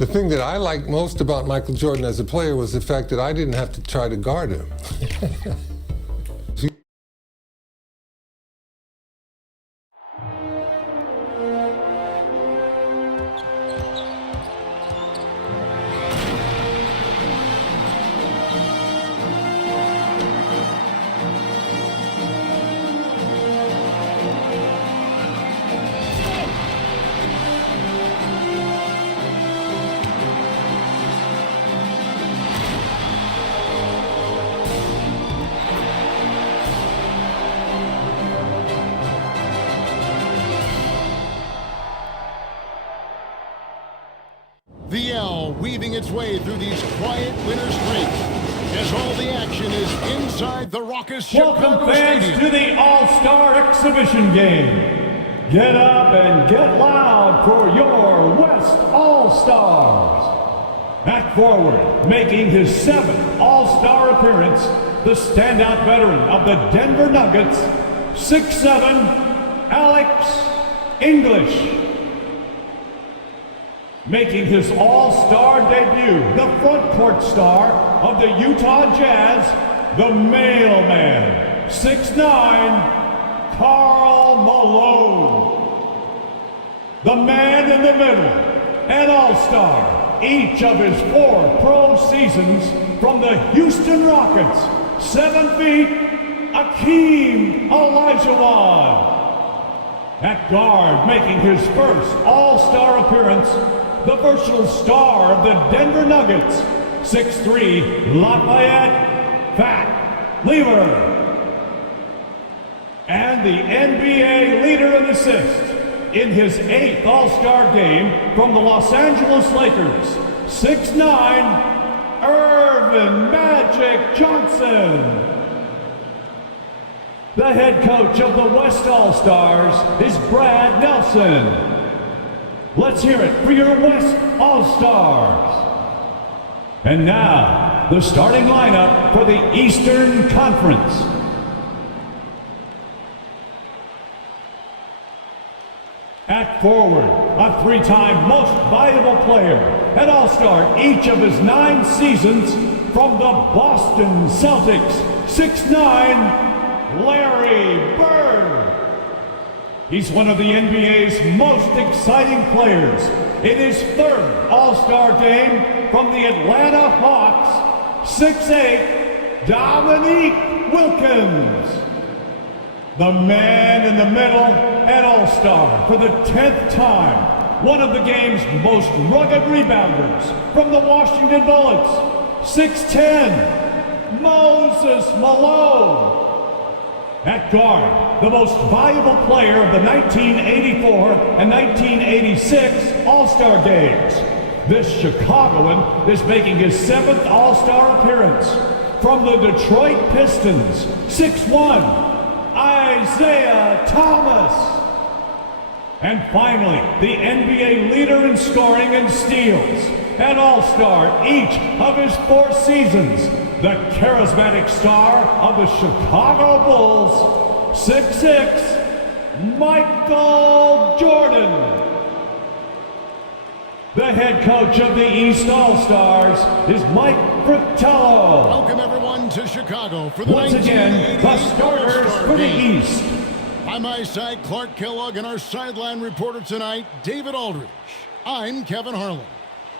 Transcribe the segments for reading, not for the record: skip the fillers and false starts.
The thing that I liked most about Michael Jordan as a player was the fact that I didn't have to try to guard him. The L weaving its way through these quiet winter streets as all the action is inside the raucous Chicago Welcome fans Stadium. to the All-Star Exhibition Game. Get up and get loud for your West All-Stars. Back forward, making his 7th All-Star appearance, the standout veteran of the Denver Nuggets, 6'7", Alex English. Making his All-Star debut, the front court star of the Utah Jazz, the mailman, 6'9", Karl Malone. The man in the middle, an All-Star, each of his 4 pro seasons from the Houston Rockets, 7 feet, Hakeen Olajuwon. At guard, making his first All-Star appearance, the versatile star of the Denver Nuggets, 6'3", Lafayette Fat Lever. And the NBA leader in assists in his 8th All-Star game from the Los Angeles Lakers, 6'9", Irvin Magic Johnson. The head coach of the West All-Stars is Brad Nelson. Let's hear it for your West All-Stars. And now, the starting lineup for the Eastern Conference. At forward, a 3-time most valuable player, an All-Star each of his 9 seasons from the Boston Celtics, 6'9", Larry Bird. He's one of the NBA's most exciting players. In his 3rd All-Star game from the Atlanta Hawks, 6'8", Dominique Wilkins. The man in the middle, an All-Star for the 10th time. One of the game's most rugged rebounders from the Washington Bullets, 6'10", Moses Malone. At guard, the most valuable player of the 1984 and 1986 All-Star Games. This Chicagoan is making his 7th All-Star appearance from the Detroit Pistons, 6'1", Isaiah Thomas. And finally, the NBA leader in scoring and steals, an All-Star each of his 4 seasons, the charismatic star of the Chicago Bulls, 6'6", Michael Jordan. The head coach of the East All-Stars is Mike Fratello. Welcome everyone to Chicago for the Once again, the starters All-Star for the game. East. By my side, Clark Kellogg, and our sideline reporter tonight, David Aldridge. I'm Kevin Harlan.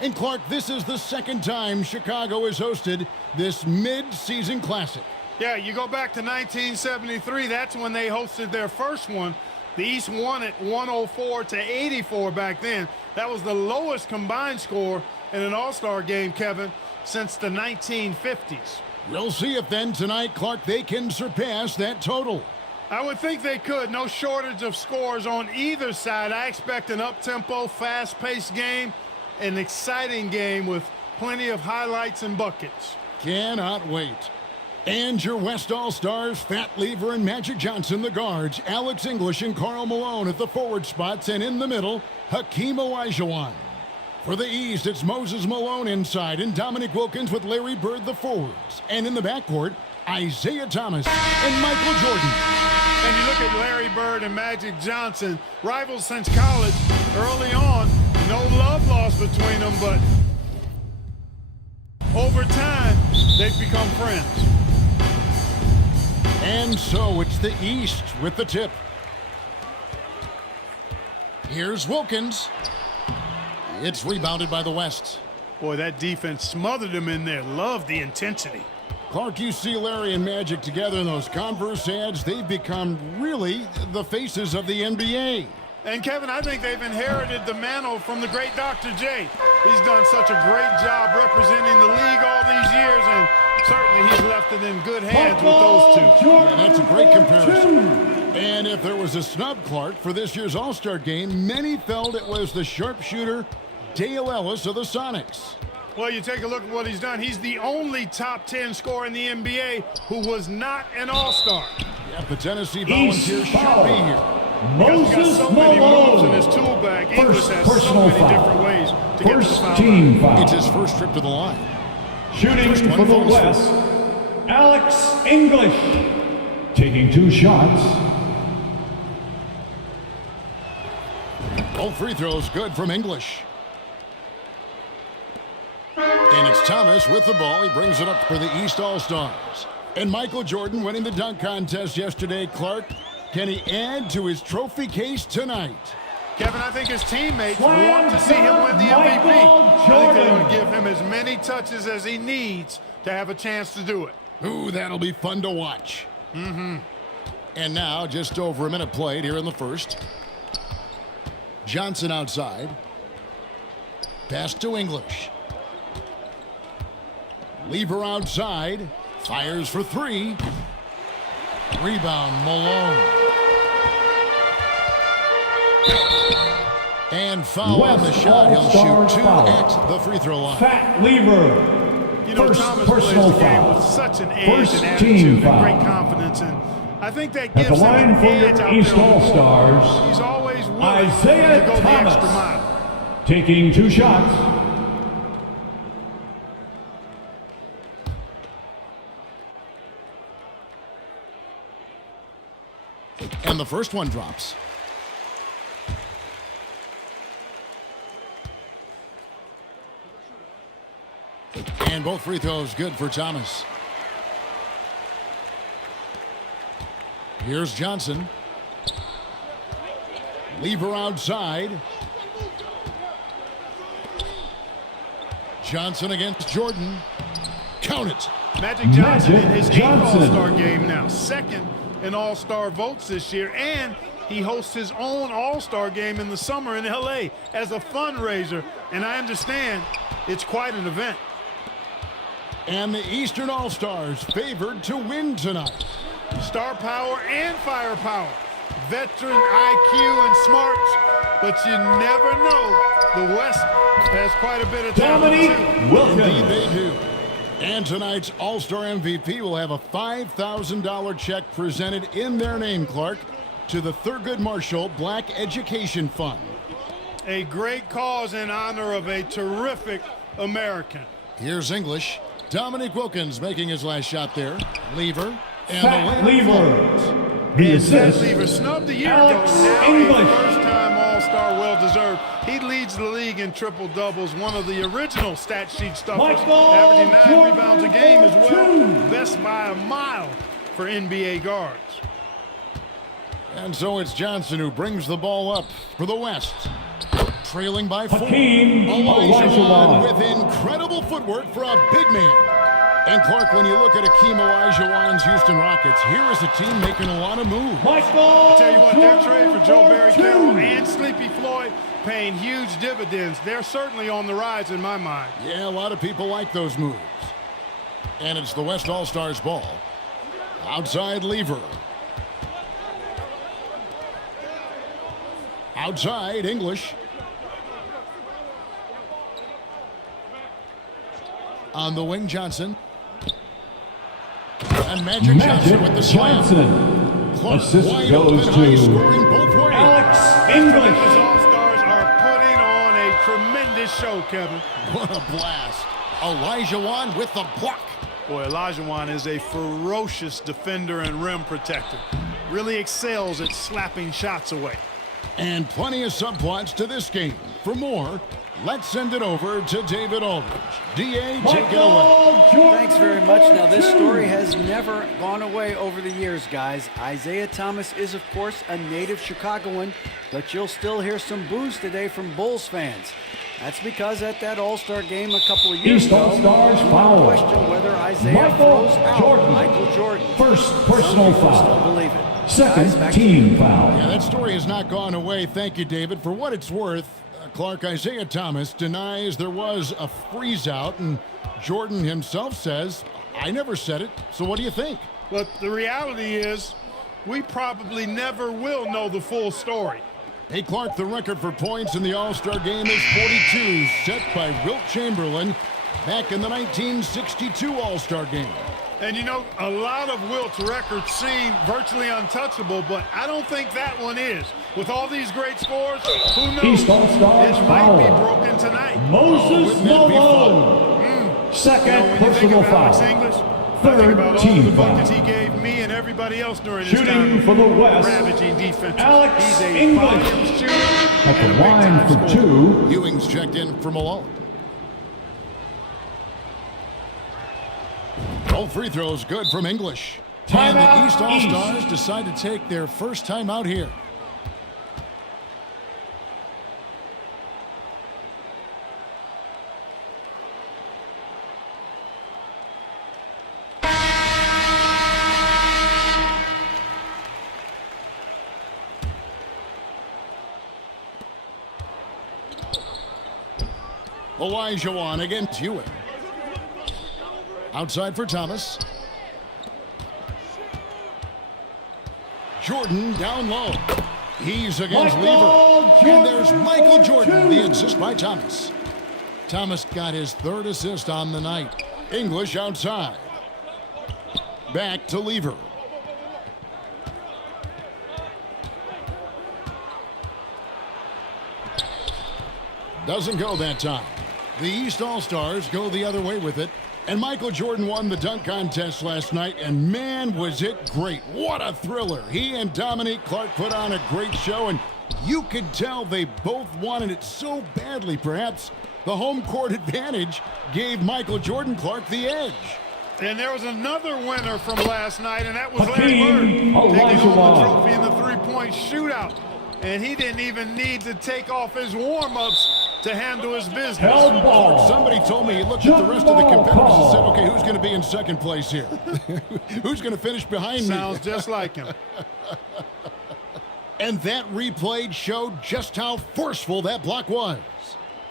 And Clark, this is the 2nd time Chicago has hosted this mid-season classic. Yeah, you go back to 1973, that's when they hosted their first one. The East won it 104-84 back then. That was the lowest combined score in an All-Star game, Kevin, since the 1950s. We'll see if then tonight, Clark, they can surpass that total. I would think they could. No shortage of scores on either side. I expect an up-tempo, fast-paced game, an exciting game with plenty of highlights and buckets. Cannot wait. And your West All-Stars, Fat Lever and Magic Johnson, the guards, Alex English and Karl Malone at the forward spots, and in the middle, Hakeen Olajuwon. For the East, it's Moses Malone inside and Dominique Wilkins with Larry Bird, the forwards. And in the backcourt, Isaiah Thomas and Michael Jordan. And you look at Larry Bird and Magic Johnson, rivals since college. Early on, No love lost between them, but over time, they've become friends. And so it's the East with the tip. Here's Wilkins. It's rebounded by the West. Boy, that defense smothered him in there. Love the intensity. Clark, you see Larry and Magic together in those Converse ads. They've become really the faces of the NBA. And Kevin, I think they've inherited the mantle from the great Dr. J. He's done such a great job representing the league all these years, and certainly he's left it in good hands with those two. Yeah, that's a great comparison. And if there was a snub, Clark, for this year's All-Star game, many felt it was the sharpshooter Dale Ellis of the Sonics. Well, you take a look at what he's done. He's the only top 10 scorer in the NBA who was not an All-Star. Yeah, the Tennessee Volunteers should be here. He's got so many moves in his tool bag. English has so many different ways to get to the foul line. It's his first trip to the line. Shooting for the West, Alex English. Taking 2 shots. Both free throws good from English. And it's Thomas with the ball. He brings it up for the East All-Stars. And Michael Jordan winning the dunk contest yesterday. Clark, can he add to his trophy case tonight? Kevin, I think his teammates want to see him win the MVP. I think they're going to give him as many touches as he needs to have a chance to do it. Ooh, that'll be fun to watch. And now, just over a minute played here in the first. Johnson outside. Pass to English. Lever outside. Fires for 3. Rebound, Malone. And foul on the shot. He'll shoot 2 at the free throw line. Fat Lever. You know, Thomas plays the game with such an edge and attitude and great confidence, and I think that gives him an edge out East there on the court. All-Stars, He's always willing Isaiah to go the Thomas. extra mile. Taking 2 shots. And the first one drops. And both free throws good for Thomas. Here's Johnson. Lever outside. Johnson against Jordan. Count it. Magic Johnson in his 8th All-Star game now. 2nd in All-Star votes this year, and he hosts his own All-Star game in the summer in LA as a fundraiser, and I understand it's quite an event. And the Eastern All-Stars favored to win tonight. Star power and firepower, veteran IQ and smarts, but you never know. The West has quite a bit of talent too. Indeed they do. And tonight's All-Star MVP will have a $5,000 check presented in their name, Clark, to the Thurgood Marshall Black Education Fund. A great cause in honor of a terrific American. Here's English. Dominique Wilkins making his last shot there. Lever. And Fat the Lever. The assist. Lever snubbed a year Alex ago. Now English. a first-time All-Star, well-deserved. He leads the league in triple-doubles, one of the original stat sheet stuffers, averaging 9 rebounds a game as well. Best by a mile for NBA guards. And so it's Johnson who brings the ball up for the West. Trailing by 4. Hakeen Olajuwon with incredible footwork for a big man. And Clark, when you look at Hakeen Olajuwon's Houston Rockets, here is a team making a lot of moves. I'll tell you what, their trade for Joe Barry Carroll and Sleepy Floyd paying huge dividends. They're certainly on the rise in my mind. Yeah, a lot of people like those moves. And it's the West All-Stars ball. Outside Lever. Outside English. On the wing, Johnson. And Magic Johnson with the slam. Clark, assist goes to Alex English. These All-Stars are putting on a tremendous show, Kevin. What a blast. Olajuwon with the block. Boy, Olajuwon is a ferocious defender and rim protector. Really excels at slapping shots away. And plenty of subplots to this game. For more, let's send it over to David Aldridge. D.A., take it away. Thanks very much. Now, this story has never gone away over the years, guys. Isaiah Thomas is, of course, a native Chicagoan, but you'll still hear some boos today from Bulls fans. That's because at that All-Star game a couple of years ago, foul. question whether Isaiah froze out Michael Jordan. First personal Some people still foul. believe it. Second Guys, back to team you. foul. Yeah, that story has not gone away. Thank you, David. For what it's worth, Clark, Isaiah Thomas denies there was a freeze-out, and Jordan himself says, I never said it. So what do you think? But the reality is, we probably never will know the full story. Hey, Clark, the record for points in the All-Star game is 42, set by Wilt Chamberlain back in the 1962 All-Star game. And you know, a lot of Wilt's records seem virtually untouchable, but I don't think that one is. With all these great scores, who knows? East All-Stars It might be foul. broken tonight. Moses wouldn't that be Malone. Second You know, when you think personal of Alex foul. English, I Third think about all team the foul. buckets he gave me and everybody else during his Shooting time for the West, ravaging defense. Alex He's a English. volume shooter At and a the line big-time for scorer. 2. Ewing's checked in for Malone. All free throws good from English. And the Timeout, East All-Stars decide to take their first time out here. Olajuwon against Ewing. Outside for Thomas. Jordan down low. He's against Lever. And there's Michael Jordan, the assist by Thomas. Thomas got his third assist on the night. English outside. Back to Lever. Doesn't go that time. The East All-Stars go the other way with it. And Michael Jordan won the dunk contest last night, and man, was it great. What a thriller. He and Dominique Clark put on a great show, and you could tell they both wanted it so badly. Perhaps the home court advantage gave Michael Jordan Clark the edge. And there was another winner from last night, and that was Larry Hakeen Bird taking home the Olajuwon. trophy in the three-point shootout. And he didn't even need to take off his warm-ups to handle his business. Held ball. Somebody told me he looked at the rest of the competitors and said, okay, who's going to be in second place here? Who's going to finish behind me? Sounds just like him. And that replay showed just how forceful that block was.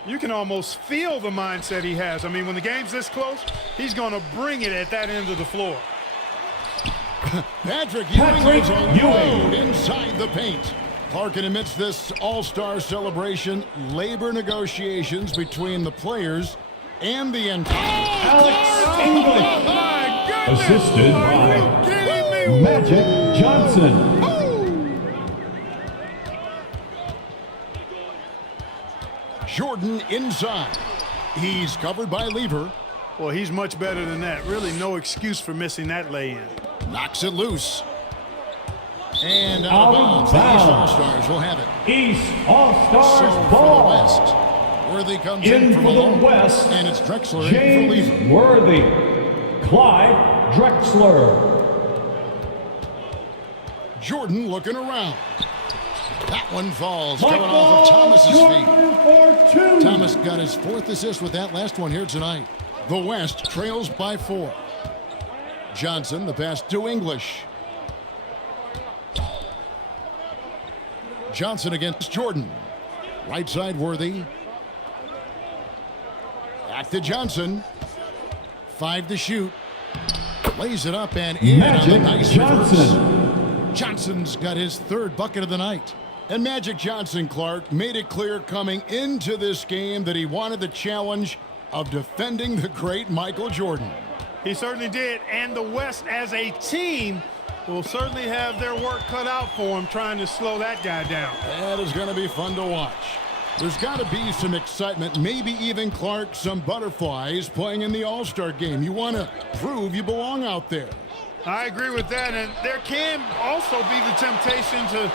You can almost feel the mindset he has. I mean, when the game's this close, he's going to bring it at that end of the floor. Patrick Ewing Patrick is Ewing. alone inside the paint. Clark, amidst this all-star celebration, labor negotiations between the players and the entire. Alex English. Oh, my goodness! Assisted Are you by kidding me? Magic Johnson. Jordan inside. He's covered by Lever. Well, he's much better than that. Really no excuse for missing that lay-in. Knocks it loose. And Out out of of bounds. The East bounds. All-Stars will have it. East So All-Stars for the ball. West, Worthy comes In from for the Malone, West, and it's Drexler in for Lever. James Worthy. Clyde Drexler. Jordan looking around. That one falls, coming Michael off of Thomas's feet. Jordan for 2. Thomas got his fourth assist with that last one here tonight. The West trails by 4. Johnson, the pass to English. Johnson against Jordan. Right side Worthy. Back to Johnson. 5 to shoot. Lays it up and in on the Magic nice Johnson. reverse. Johnson's got his third bucket of the night. And Magic Johnson, Clark, made it clear coming into this game that he wanted the challenge of defending the great Michael Jordan. He certainly did. And the West as a team will certainly have their work cut out for him trying to slow that guy down. That is going to be fun to watch. There's got to be some excitement, maybe even, Clark, some butterflies playing in the All-Star game. You want to prove you belong out there. I agree with that, and there can also be the temptation to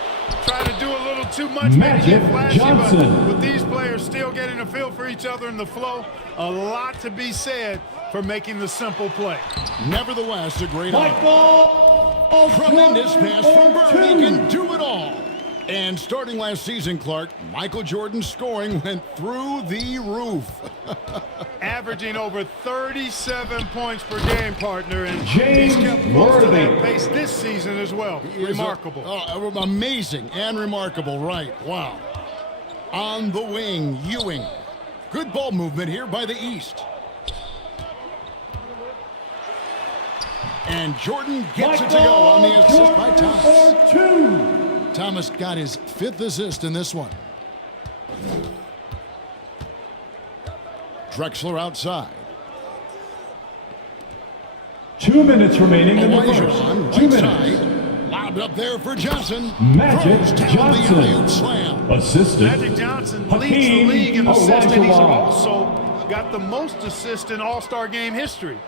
try to do a little too much, maybe get flashy, but with these players still getting a feel for each other in the flow, a lot to be said for making the simple play. Nevertheless, a great eye. Tremendous pass from Bird. He can do it all. And starting last season, Clark, Michael Jordan's scoring went through the roof. Averaging over 37 points per game, partner, and he's kept most of that pace this season as well. Remarkable. Amazing and remarkable, right. Wow. On the wing, Ewing. Good ball movement here by the East. And Jordan gets it to go on the assist by Thomas. Thomas got his 5th assist in this one. Drexler outside. 2 minutes remaining in the first. 2 minutes. Lobbed up there for Johnson. Magic Johnson. Slam. Assisted. Magic Johnson leads the league in assists, and he's also got the most assists in All-Star game history.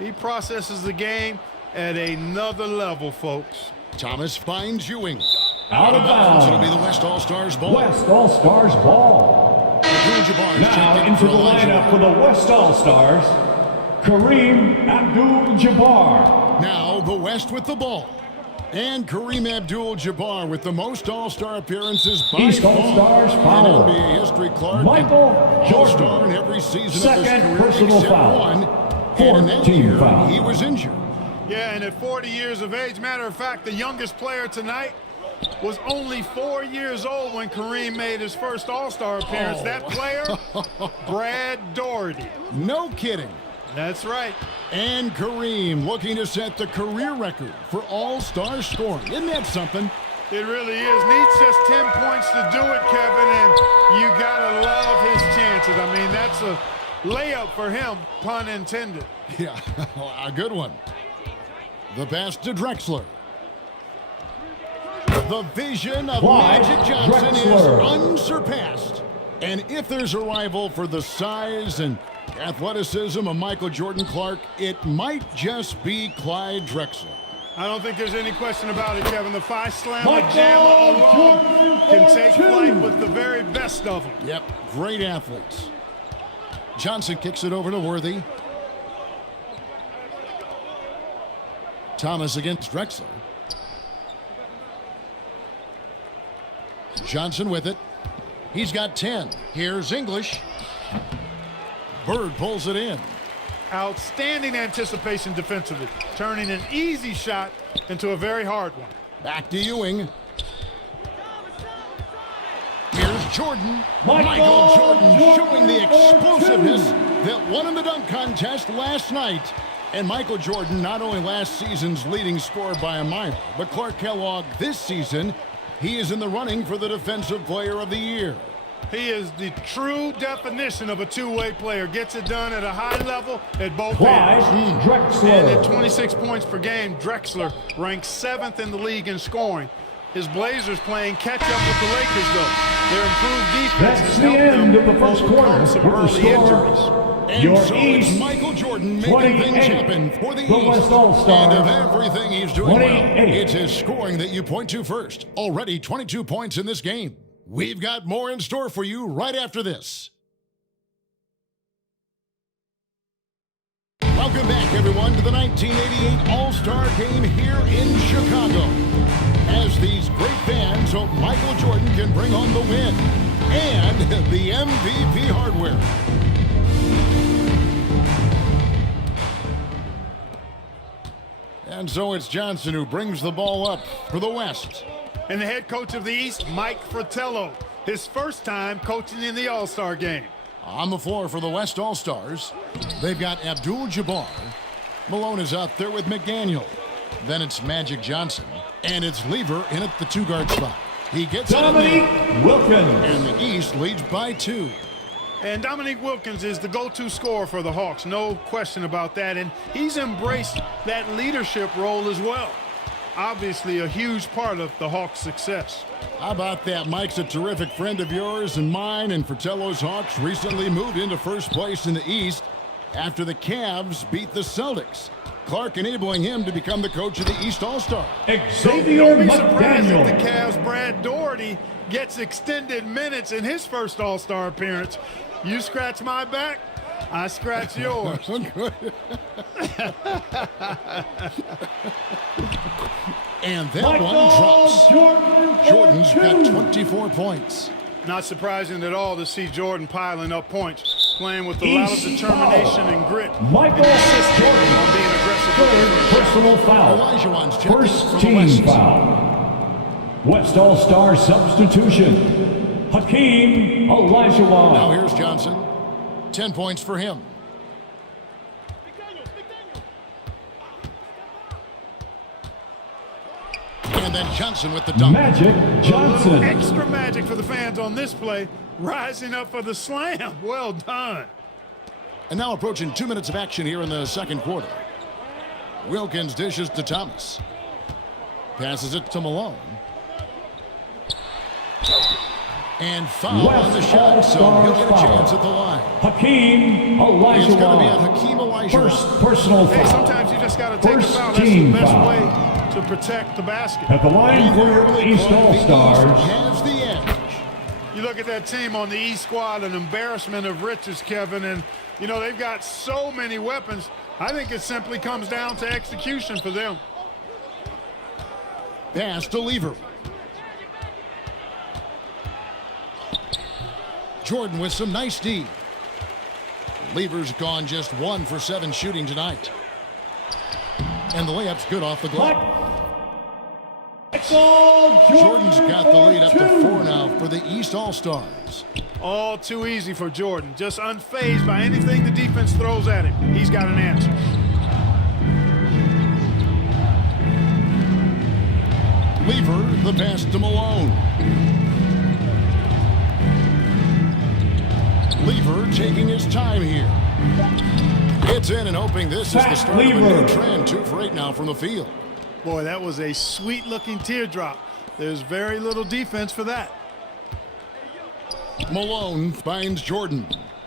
He processes the game at another level, folks. Thomas finds Ewing. Out of bounds. It'll be the West All-Stars ball. West All-Stars ball. Now into the lineup for the West All-Stars, Kareem Abdul-Jabbar. Now the West with the ball. And Kareem Abdul-Jabbar with the most All-Star appearances by East All-Stars foul. In NBA history, Clark. Michael All-Star Jordan. in every season Second of his career personal except foul. one. And in that year, foul. he was injured. Yeah, and at 40 years of age, matter of fact, the youngest player tonight was only 4 years old when Kareem made his first All-Star appearance. That player, Brad Daugherty. No kidding. That's right. And Kareem looking to set the career record for All-Star scoring. Isn't that something? It really is. Needs just 10 points to do it, Kevin, and you gotta love his chances. I mean, that's a layup for him, pun intended. Yeah, a good one. The pass to Drexler. The vision of Magic Johnson is unsurpassed. And if there's a rival for the size and athleticism of Michael Jordan, Clark, it might just be Clyde Drexler. I don't think there's any question about it, Kevin. The 5-slammer jammer alone can take flight with the very best of them. Yep, great athletes. Johnson kicks it over to Worthy. Thomas against Drexler. Johnson with it. He's got 10. Here's English. Bird pulls it in. Outstanding anticipation defensively, turning an easy shot into a very hard one. Back to Ewing. Here's Jordan. Michael Jordan showing the explosiveness that won in the dunk contest last night. And Michael Jordan, not only last season's leading scorer by a mile, but Clark Kellogg this season, he is in the running for the Defensive Player of the Year. He is the true definition of a two-way player. Gets it done at a high level at both Clyde ends. Drexler. And at 26 points per game, Drexler ranks 7th in the league in scoring. His Blazers playing catch-up with the Lakers, though. Their improved defense has That's the helped end them of the first overcome quarter some with the early score. injuries. And Your so East, it's Michael Jordan making things 28. happen for the The East. West All-Stars, And of everything he's doing 28. well, it's his scoring that you point to first. Already 22 points in this game. We've got more in store for you right after this. Welcome back, everyone, to the 1988 All-Star Game here in Chicago. As these great fans hope Michael Jordan can bring home the win and the MVP hardware. And so it's Johnson who brings the ball up for the West. And the head coach of the East, Mike Fratello, his first time coaching in the All-Star game. On the floor for the West All-Stars, they've got Abdul-Jabbar. Malone is out there with McDaniel. Then it's Magic Johnson. And it's Lever in at the two-guard spot. He gets Dominique it Wilkins. and the East leads by 2. And Dominique Wilkins is the go-to scorer for the Hawks, no question about that. And he's embraced that leadership role as well. Obviously a huge part of the Hawks' success. How about that? Mike's a terrific friend of yours and mine, and Fratello's Hawks recently moved into first place in the East after the Cavs beat the Celtics. Clark enabling him to become the coach of the East All-Star. Xavier Don't be surprised if the McDaniel. Cavs' Brad Daugherty gets extended minutes in his first All-Star appearance. You scratch my back, I scratch yours. And that Michael one drops. Jordan for Jordan's got 2. 24 points. Not surprising at all to see Jordan piling up points, playing with a lot of determination and grit. Michael and insisting Jordan. on being aggressive. Third personal foul. Olajuwon's checking First for the team West. foul. West All-Star substitution. Hakeen Now Olajuwon. here's Johnson. 10 points for him. And then Johnson with the dunk. Magic A little Johnson. extra magic for the fans on this play, rising up for the slam. Well done. And now approaching 2 minutes of action here in the second quarter. Wilkins dishes to Thomas. Passes it to Malone. And foul on the West shot, so he'll get a All-Stars chance foul. at the line. Hakeem It's going to be on Olajuwon. Hakeen Olajuwon. First personal Hey, foul. sometimes you just got to take a First foul. That's the team best foul. way to protect the basket. At the line for Early East club, the East All-Stars. has the edge. You look at that team on the East squad, an embarrassment of riches, Kevin, and you know they've got so many weapons. I think it simply comes down to execution for them. Pass to Lever. Jordan with some nice D. Lever's gone just 1 for 7 shooting tonight. And the layup's good off the glove. Jordan's got the lead up to 4 now for the East All-Stars. All too easy for Jordan, just unfazed by anything the defense throws at him. He's got an answer. Lever, the pass to Malone. Lever taking his time here. It's in and hoping this is the start of a new Lever. trend. 2 for 8 now from the field. Boy, that was a sweet-looking teardrop. There's very little defense for that. Malone finds Jordan.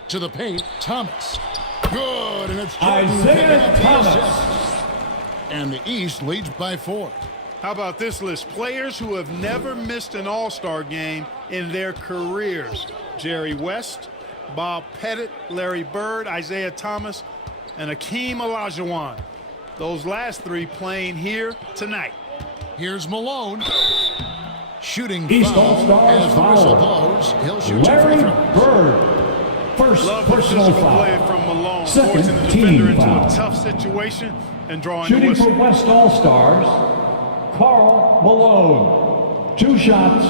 To the paint, Thomas. Good, and it's Jordan Isaiah picking up the Thomas. assist. And the East leads by 4. How about this list? Players who have never missed an All-Star game in their careers. Jerry West, Bob Pettit, Larry Bird, Isaiah Thomas, and Hakeen Olajuwon. Those last 3 playing here tonight. Here's Malone. Shooting East foul All-Stars as the whistle foul. blows. He'll shoot 2 Larry free throws. Bird. First Love the personal physical foul. play from Malone, Second forcing the team defender into foul. a tough situation and drawing the Shooting whistle. for West All-Stars, Karl Malone. 2 shots.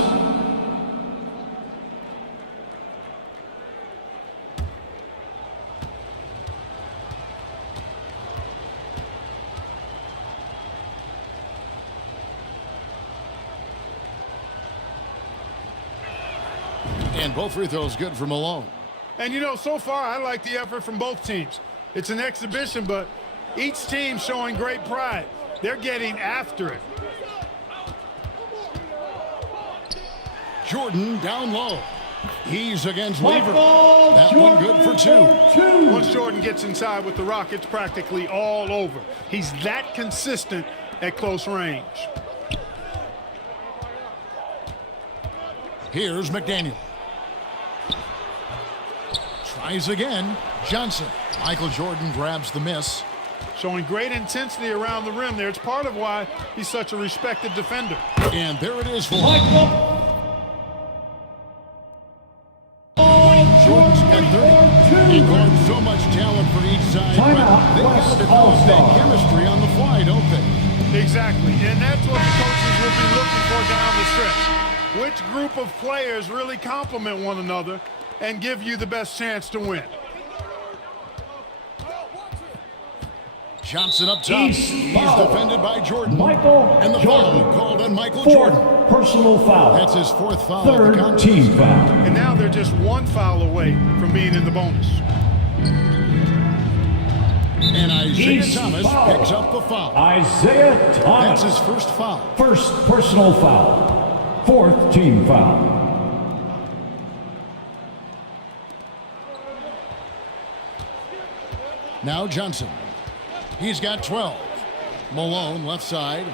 And both free throws good for Malone. And you know, so far I like the effort from both teams. It's an exhibition, but each team showing great pride. They're getting after it. Jordan down low. He's against Lever. Michael That one good for 2. Once Jordan gets inside with the rock, it's practically all over. He's that consistent at close range. Here's McDaniel. Tries again. Johnson. Michael Jordan grabs the miss. Showing great intensity around the rim there. It's part of why he's such a respected defender. And there it is for him. Michael Jordan's got 30. He Jordan guards so much talent for each side, Timeout, but they got West to develop that All-Star. chemistry on the fly, don't they? Exactly, and that's what the coaches will be looking for down the stretch. Which group of players really complement one another and give you the best chance to win? Johnson up top. East He's foul. defended by Jordan. Michael And the Jordan. foul called on Michael 4th Jordan. personal foul. That's his 4th foul of the Third contest. team foul. And now they're just 1 foul away from being in the bonus. And Isaiah East Thomas foul. picks up the foul. Isaiah That's Thomas. his first foul. First personal foul. 4th team foul. Now Johnson. He's got 12. Malone, left side.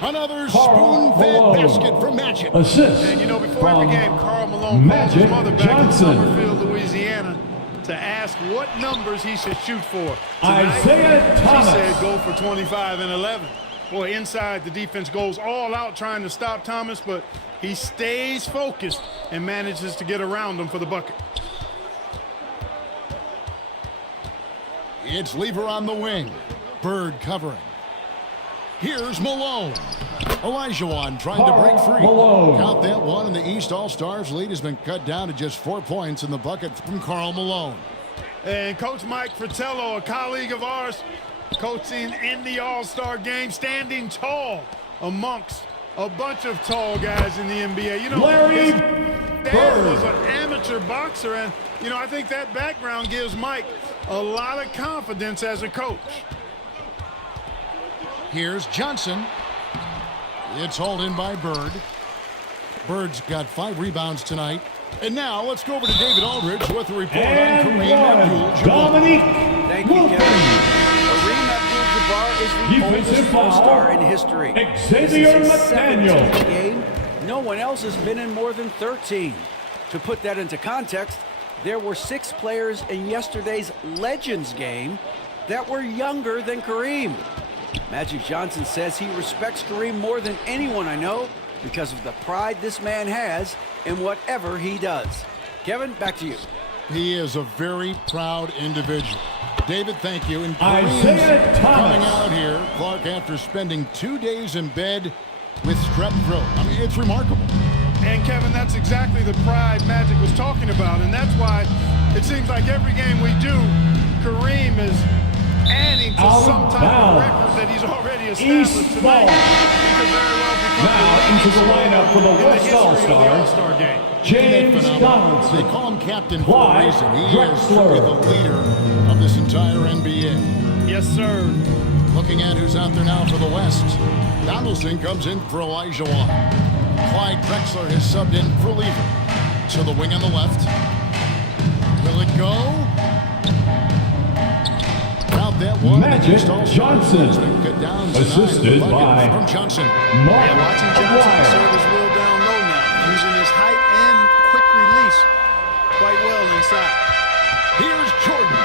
Another Karl spoon-fed Malone. basket from Magic. Assist. And you know, before from every game, Karl Malone called Magic his mother back Johnson. in Summerfield, Louisiana, to ask what numbers he should shoot for. Tonight, Isaiah Thomas. she said go for 25 and 11. Boy, inside the defense goes all out trying to stop Thomas, but he stays focused and manages to get around him for the bucket. It's Lever on the wing. Bird covering. Here's Malone. Olajuwon trying to break free. Malone. Count that one, and the East All-Stars lead has been cut down to just 4 points in the bucket from Karl Malone. And Coach Mike Fratello, a colleague of ours, coaching in the All-Star game, standing tall amongst a bunch of tall guys in the NBA. You know, Larry his dad was an amateur boxer, and, you know, I think that background gives Mike a lot of confidence as a coach. Here's Johnson. It's hauled in by Bird. Bird's got 5 rebounds tonight. And now let's go over to David Aldridge with a report And on Kareem Abdul-Jabbar. Dominique Thank you, Kevin. Wilkins. Kareem Abdul-Jabbar is the Defensive oldest foul. All-Star in history. Xavier This is his McDaniel. 17th game. No one else has been in more than 13. To put that into context, there were 6 players in yesterday's Legends game that were younger than Kareem. Magic Johnson says he respects Kareem more than anyone I know because of the pride this man has in whatever he does. Kevin, back to you. He is a very proud individual. David, thank you. And Isaiah Kareem's coming Thomas. out here, Clark, after spending 2 days in bed with strep throat. I mean, it's remarkable. And Kevin, that's exactly the pride Magic was talking about, and that's why it seems like every game we do, Kareem is adding to Out of some type bounds. of record that he's already established East tonight. ball. He could very well become Now the into the leading lineup for the scorer in West history of the All-Stars. All-Star game. James They Donaldson. call him captain for a Clyde reason. He is Drexler. truly the leader of this entire NBA. Yes, sir. Looking at who's out there now for the West. Donaldson comes in for Olajuwon. Clyde Drexler has subbed in for Lever. To the wing on the left. Will it go? Count that one. Magic East All-Stars Johnson. has been cut down tonight. Assisted Bucket by from Johnson. Mark Yeah, watching Johnson Aguirre. serve his wheel down low now, using his height and quick release quite well inside. Here's Jordan.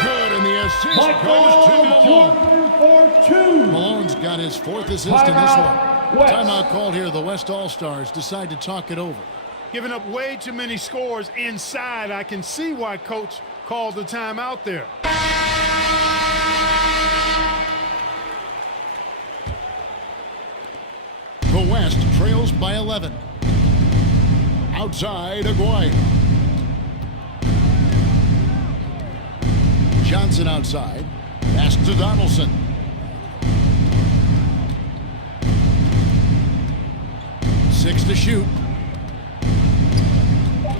Good, and the assist goes to Michael Malone. Jordan for 2. Malone's got his 4th assist in this one. Timeout, West. Timeout called here. The West All-Stars decide to talk it over. Giving up way too many scores inside. I can see why Coach called the timeout there. The West trails by 11. Outside, Aguirre. Johnson outside. Pass to Donaldson. Six to shoot.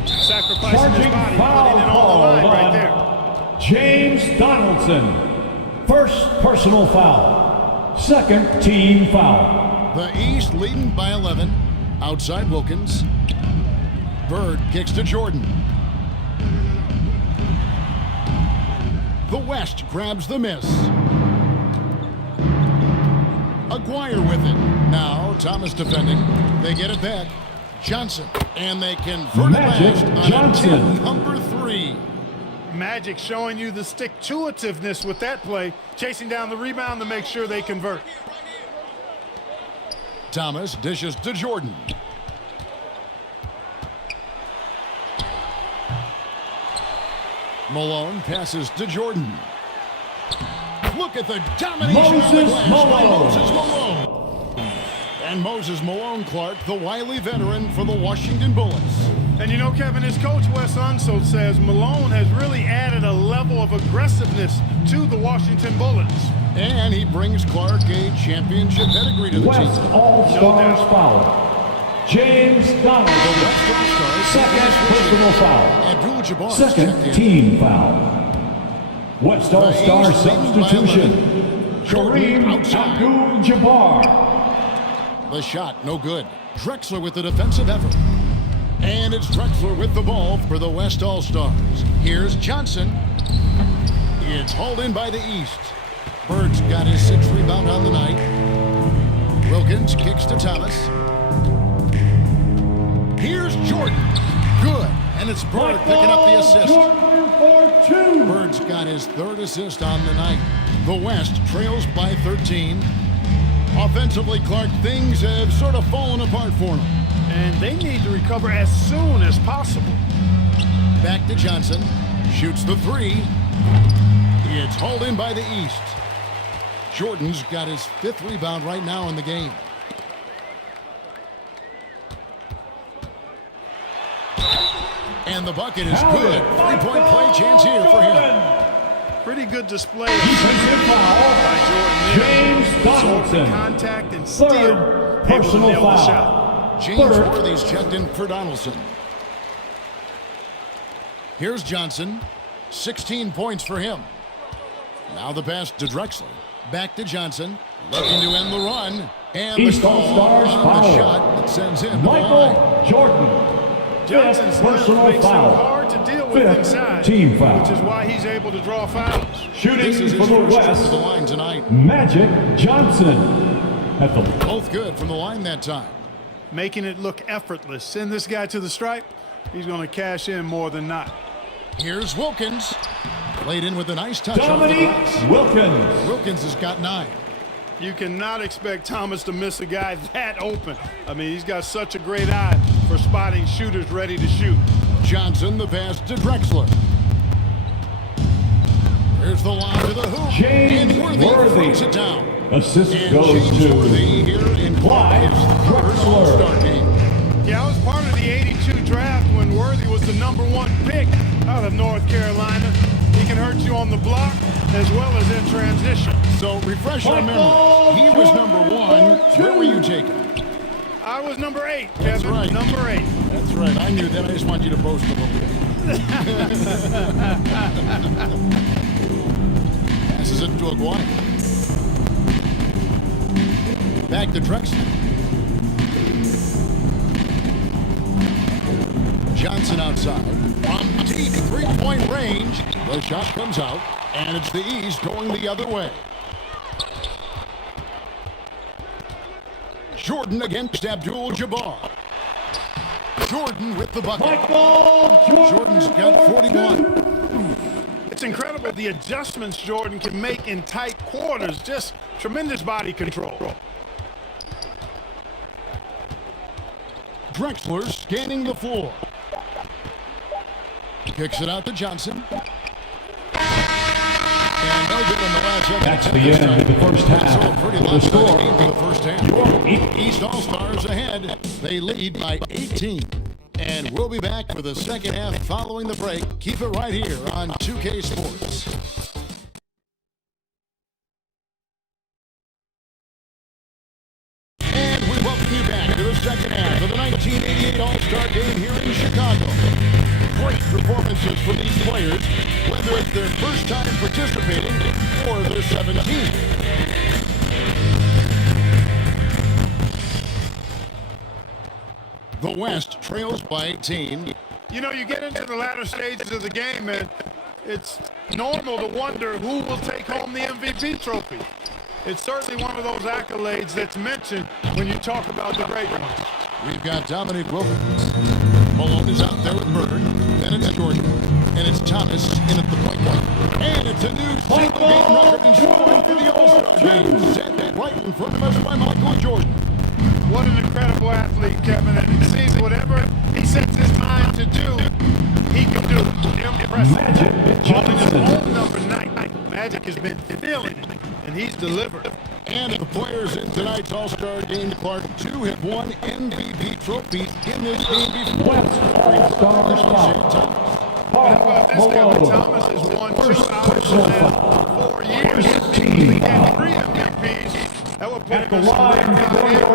Sacrificing his Charging body, foul putting it on the call line right on there. James Donaldson. First personal foul. Second team foul. The East leading by 11. Outside Wilkins. Bird kicks to Jordan. The West grabs the miss. Aguirre with it. Now Thomas defending. They get it back. Johnson. And they convert Magic it last on Johnson. attempt number 3. Magic showing you the stick-to-itiveness with that play, chasing down the rebound to make sure they convert. Thomas dishes to Jordan. Malone passes to Jordan. Look at the domination on the Moses glass by Malone. Moses Malone. And Moses Malone, Clark, the wily veteran for the Washington Bullets. And you know, Kevin, as Coach Wes Unseld says, Malone has really added a level of aggressiveness to the Washington Bullets. And he brings Clark a championship pedigree to the West team. All-Stars foul. James Donaldson. West All-Stars Second personal foul. Abdul-Jabbar Second checked in. team foul. West All-Star East leading by substitution. 11. Jordan Kareem outside. Abdul-Jabbar. The shot, no good. Drexler with the defensive effort. And it's Drexler with the ball for the West All-Stars. Here's Johnson. It's hauled in by the East. Bird's got his 6th rebound on the night. Wilkins kicks to Thomas. Here's Jordan. Good. And it's Bird picking up the assist. Jordan for 2. Bird's got his 3rd assist on the night. The West trails by 13. Offensively, Clark, things have sort of fallen apart for them. And they need to recover as soon as possible. Back to Johnson. Shoots the 3. It's hauled in by the East. Jordan's got his 5th rebound right now in the game. And the bucket is good. 3-point play chance here for him. Pretty good display of by Jordan. James Donaldson. Contact and 3rd steal. personal Able to nail the foul. shot. James 3rd. Worthy's checked in for Donaldson. Here's Johnson. 16 points for him. Now the pass to Drexler. Back to Johnson. Looking to end the run. And East the call All-Stars on foul. the shot that sends him to the line. Michael Jordan. Johnson's 5th length personal makes him foul. hard to deal with 5th inside, team foul. which is why he's able to draw fouls. Shooting This is for his the first trip West, to the line tonight. Magic Johnson. At the Both good from the line that time. Making it look effortless. Send this guy to the stripe, he's going to cash in more than not. Here's Wilkins. Played in with a nice touch off the Dominique glass. Wilkins. Wilkins has got 9. You cannot expect Thomas to miss a guy that open. I mean, he's got such a great eye for spotting shooters ready to shoot. Johnson, the pass to Drexler. Here's the line to the hoop. James and Worthy Worthy. throws it down. Assist And goes James to Worthy here in Clyde his 3rd Drexler. All-Star game. Yeah, I was part of the 82 draft when Worthy was the #1 pick out of North Carolina. He can hurt you on the block as well as in transition. So refresh your memory. He was #1. Where were you taken? I was number 8, Kevin. That's right. Number 8. That's right. I knew that. I just want you to boast a little bit. Passes it to Aguayo. Back to Drexler. Johnson outside. From deep 3-point range. The shot comes out, and it's the East going the other way. Jordan against Abdul-Jabbar. Jordan with the bucket. Michael Jordan. Jordan's got 41. It's incredible the adjustments Jordan can make in tight quarters. Just tremendous body control. Drexler scanning the floor. Kicks it out to Johnson. And no good in the last second. That's the end of the first half. So a pretty The lopsided score. game for the first half. East All-Stars ahead. They lead by 18. And we'll be back for the second half following the break. Keep it right here on 2K Sports. And we welcome you back to the second half of the 1988 All-Star Game here in Chicago. Great performances from these players, whether it's their first time participating or their 17th. The West trails by 18. You know, you get into the latter stages of the game, and it's normal to wonder who will take home the MVP trophy. It's certainly one of those accolades that's mentioned when you talk about the great ones. We've got Dominique Wilkins. Malone is out there with Bird. Then it's Jordan. And it's Thomas in at the point guard. And it's a new single-game record in scoring for the All-Star game. Set right in front of us by Michael Jordan. What an incredible athlete, Kevin. And it seems whatever he sets his mind to do, he can do it. Impressive. Magic Calling his Johnson. own number 9. Magic has been feeling it, and he's delivered. And the players in tonight's All-Star game, Clark, 2 have won MVP trophies in this game before. All-Stars foul. How about this, Kevin? Thomas has won 2 out of the last 4 years. He got 3 MVPs. That would put At him the as line for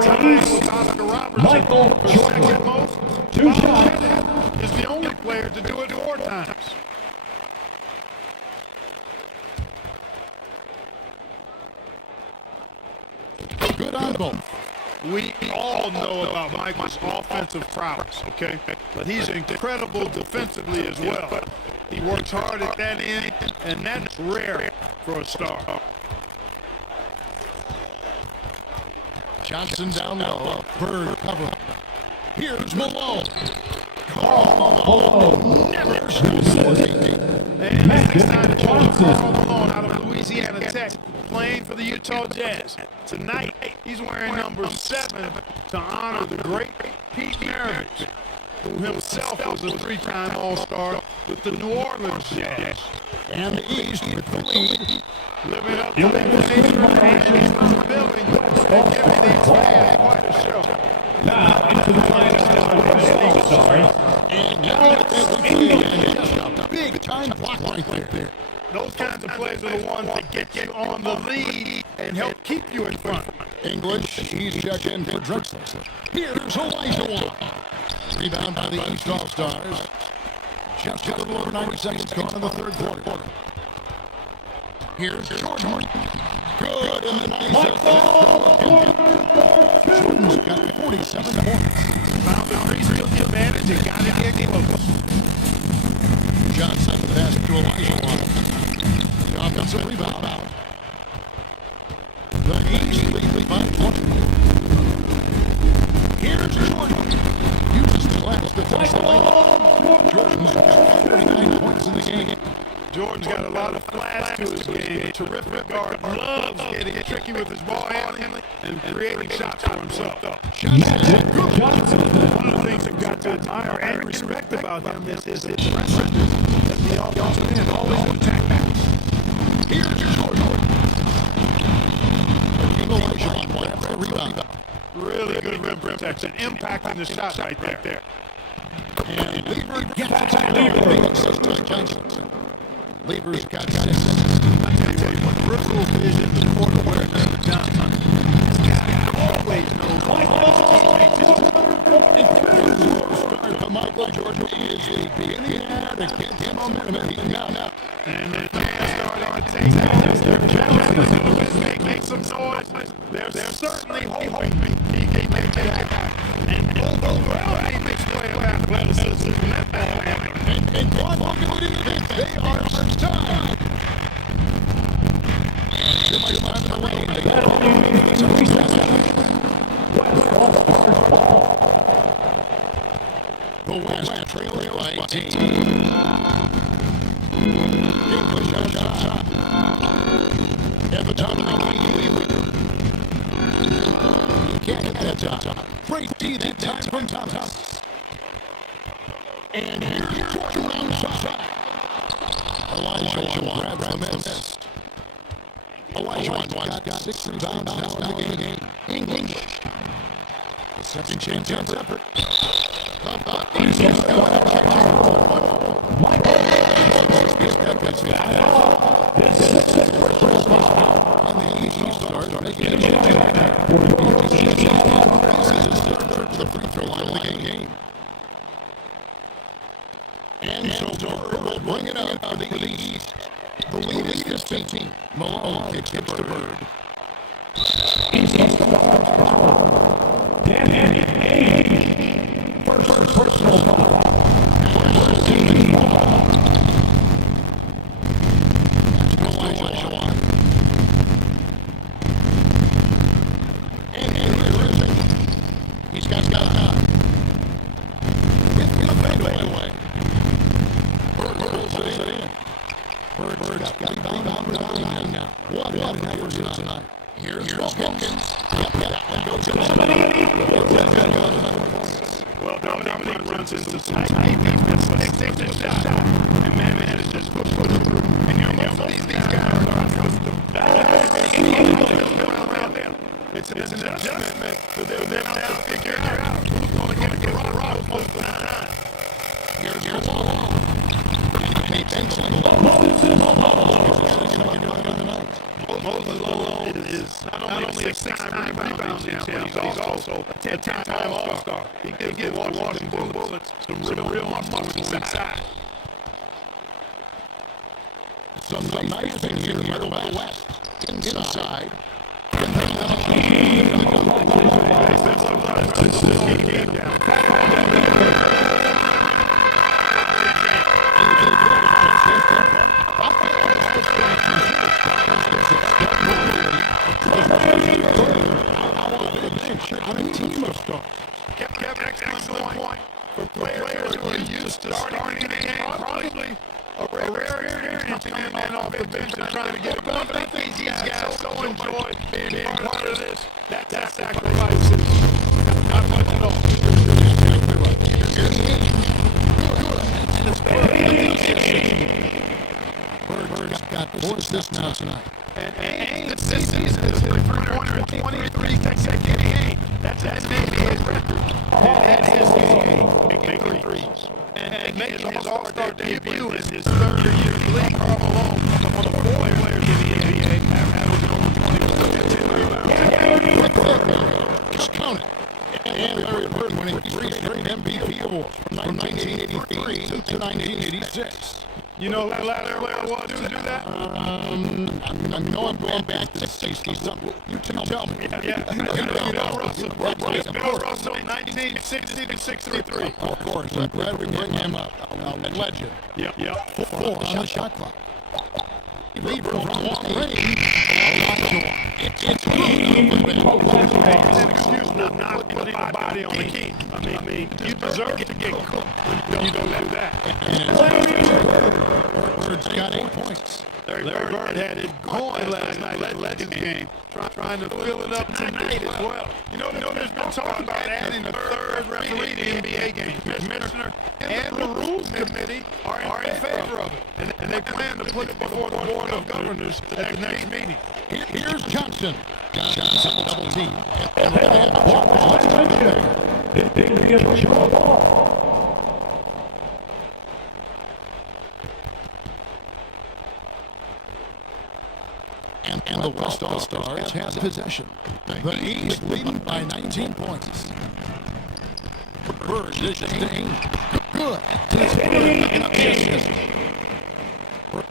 the East, Michael second Jordan. most. 2 Bob shots. Pettit is the only player to do it 4 times. Good on both. We all know about Michael's offensive prowess, okay? But he's incredible defensively as well. He works hard at that end, and that's rare for a star. Johnson down low. Bird cover. Here's Malone. Carl never shooting. And six-time Karl Malone out of Louisiana Tech, playing for the Utah Jazz. Tonight, he's wearing number 7 to honor the great Pete Maravich, who himself was a 3-time All-Star with the New Orleans Jazz. And the East with the lead. Living up to the nation and responsibility and giving these fans quite a show. Now into the lineup for the All-Stars. And just a big time block right there. Those kinds of plays are the ones that get you on the lead and help keep you in front. English, he's checked in for Drexler. Here's Olajuwon. Rebound by the East All-Stars. Just a little over 90 seconds gone in the third quarter. Here's Jordan. Good in the ninth. Jordan's got 47 points. Found the three-point advantage and got it in close. Johnson pass to Olajuwon. The offensive rebound. The East lead by 20. Here's Jordan. Uses the last to finish the layup. Jordan's got 49 points in the game. Jordan's got a lot of flash to his game. A terrific guard. Loves getting tricky with his ball handling and creating shots for himself. One of the things you've got to admire and respect about him is his aggressiveness at the offensive end, always in attack match. Here's Jordan. Olajuwon wins the rebound. Really good rim protection, impacting the shot right there. And Lever gets it to Johnson. Lever's got 6. I tell you what, peripheral vision, the court awareness of Johnson. Always knows Start for Michael Jordan is the beginning to get him momentum now. And the fans starting to take that. Make some noise. They're certainly hoping he can make that happen. And overall, he makes play of athleticism. And one more minute, they are first time. Too much time away. The West trailing by 18. English shot. At the top of the key, you can't get that top. Great D that time from Thomas. And here's Jordan on the shot. Olajuwon grabs the miss. Olajuwon got 6 rebounds now in the game. English. The second chance effort. The free throw line of the game. And so Bird will bring it up for the East. The lead is 15. Malone kicks it to Bird. First personal foul. Olajuwon. And he's got time. With the fadeaway. Bird pulls it in. Bird's got rebound now. What numbers tonight? Here's Hawkins. That one goes in. Well, Dominique runs into some tight defense. Takes the shot. And man manages to put it through. And you know, these guys are accustomed around them. It's an adjustment for them to figure out who's going to get the rock most of the time. Here's your wall. He takes it. Moses Malone is not only a 6-time rebound champion, but he's also a 10-time All-Star. He gives Washington Bullets some real muscle inside. Some nice thing here in the West. Inside. rotation on a team of stars. Kept excellent point for players who are used to starting the game. Probably a rare experience coming in off the bench and trying to get it going. But I think these guys so enjoy being part of this. That sacrifice is not much at all. Bird's got 4 assists now tonight. And this season is a 323 consecutive game. That's NBA's record. And his game, big threes. And making his All-Star debut in his third year in the league. Karl Malone, one of the 4 players in the NBA, averaging over 20. Just count it. And Larry Bird winning 3 straight MVP awards from 1983 to 1986. You know who the last player was to do that? I know I'm going back to the 60s. Something. You tell me. Yeah. Bill Russell. Bill Russell, 1960 to 63. Of course. I'm glad we bring him up. A legend. Yep. 4 on the shot clock. Lever from long range. Olajuwon. It's It's an excuse not putting the body on the key. I mean, you deserve to get cooked when you don't have that. Bird's got 8 points. Larry Bird had it going last night, led his game, trying to fill it up tonight as well. You know, there's been talk about adding a third referee to NBA games. Commissioner and the Rules Committee are in favor of it, and they plan to put it before the Board of Governors at the next meeting. Here's Johnson. Johnson double team. And the West All-Stars have possession. The East leading by 19 points. Bird is staying good.